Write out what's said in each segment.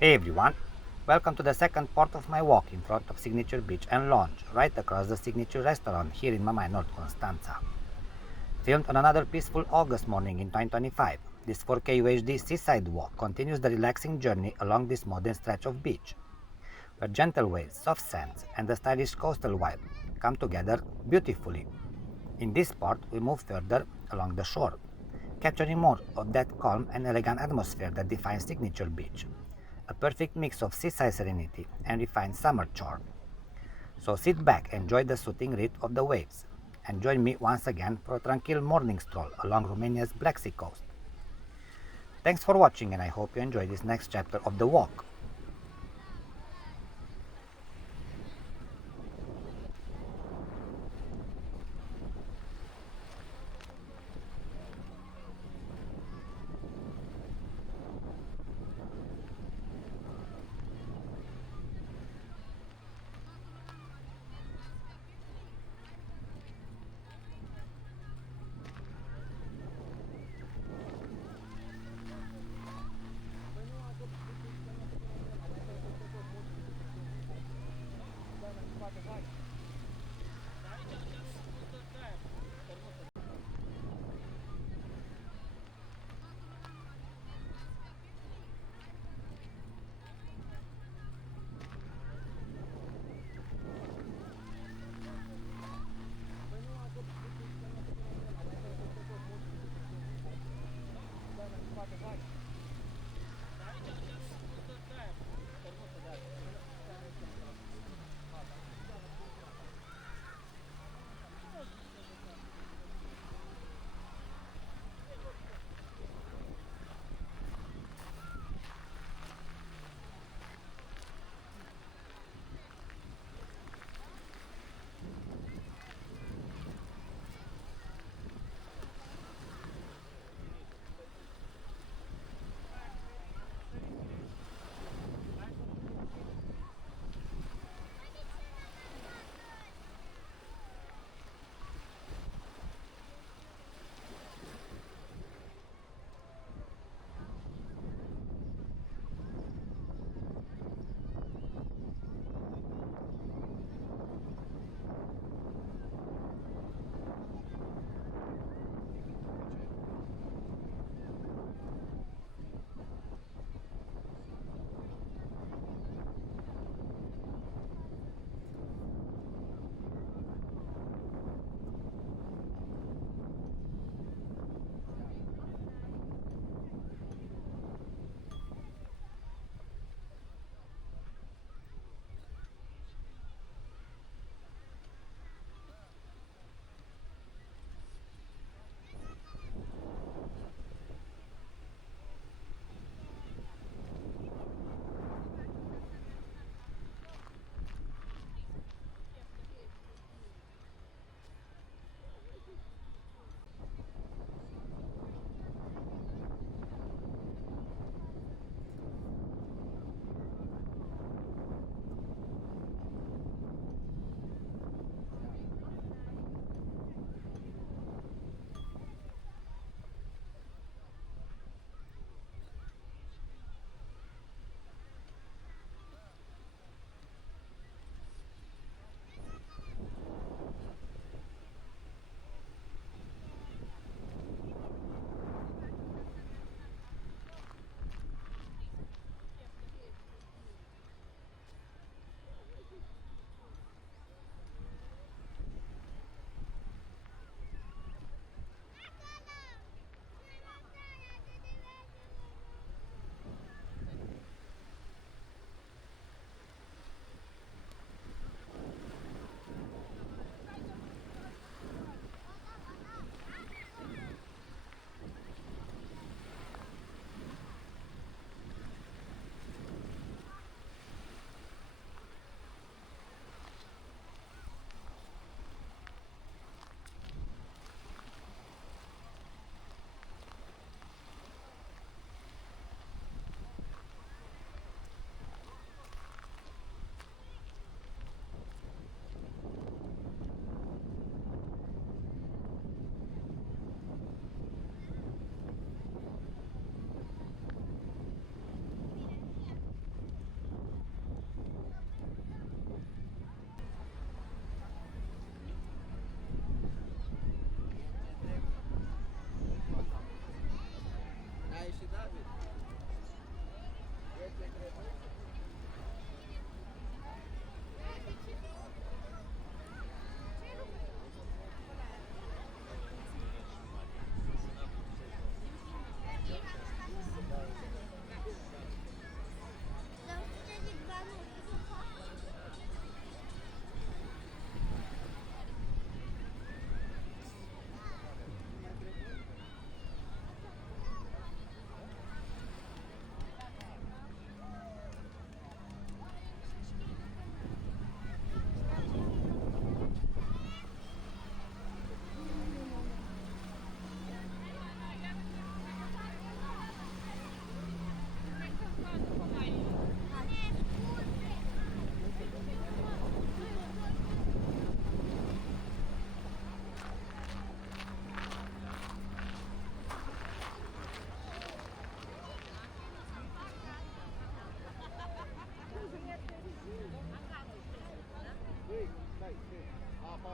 Hey everyone, welcome to the second part of my walk in front of Signature Beach and Lounge, right across the Signature restaurant here in Mamay, North Constanza. Filmed on another peaceful August morning in 2025, this 4K UHD seaside walk continues the relaxing journey along this modern stretch of beach, where gentle waves, soft sands, and the stylish coastal vibe come together beautifully. In this part, we move further along the shore, capturing more of that calm and elegant atmosphere that defines Signature Beach, a perfect mix of seaside serenity and refined summer charm. So sit back, enjoy the soothing rhythm of the waves, and join me once again for a tranquil morning stroll along Romania's Black Sea coast. Thanks for watching, and I hope you enjoy this next chapter of the walk.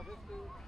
Just to